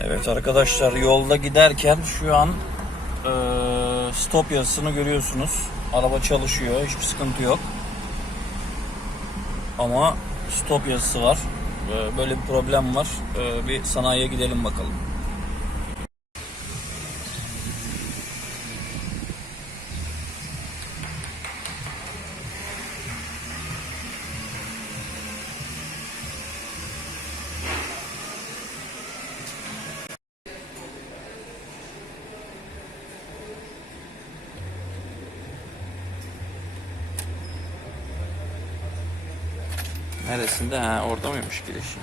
Evet arkadaşlar yolda giderken şu an e, stop yazısını görüyorsunuz. Araba çalışıyor. Hiçbir sıkıntı yok. Ama stop yazısı var. E, böyle bir problem var. E, bir sanayiye gidelim bakalım. Neresinde? Ha, orada mıymış girişi?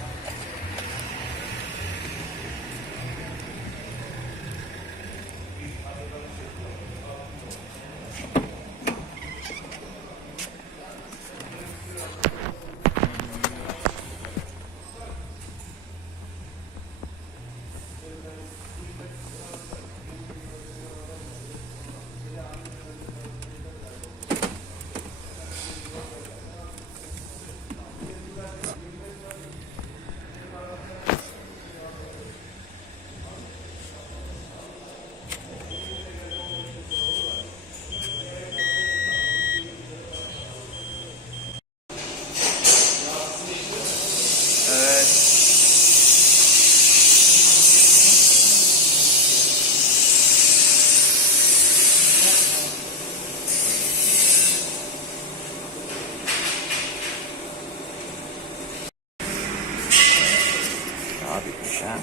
Ya bitmiş ha.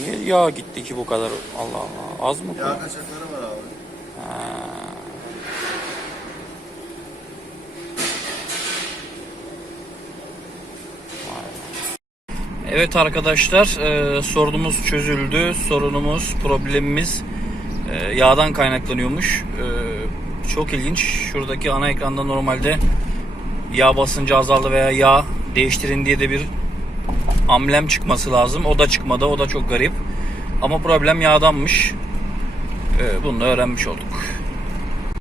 Niye yağ gitti ki bu kadar? Allah Allah. Az mı? Yağ kaçakları var abi. Ha. Evet arkadaşlar e, sorunumuz çözüldü. Sorunumuz, problemimiz e, yağdan kaynaklanıyormuş. E, çok ilginç. Şuradaki ana ekranda normalde yağ basıncı azaldı veya yağ değiştirin diye de bir amblem çıkması lazım. O da çıkmadı. O da çok garip. Ama problem yağdanmış. E, bunu da öğrenmiş olduk.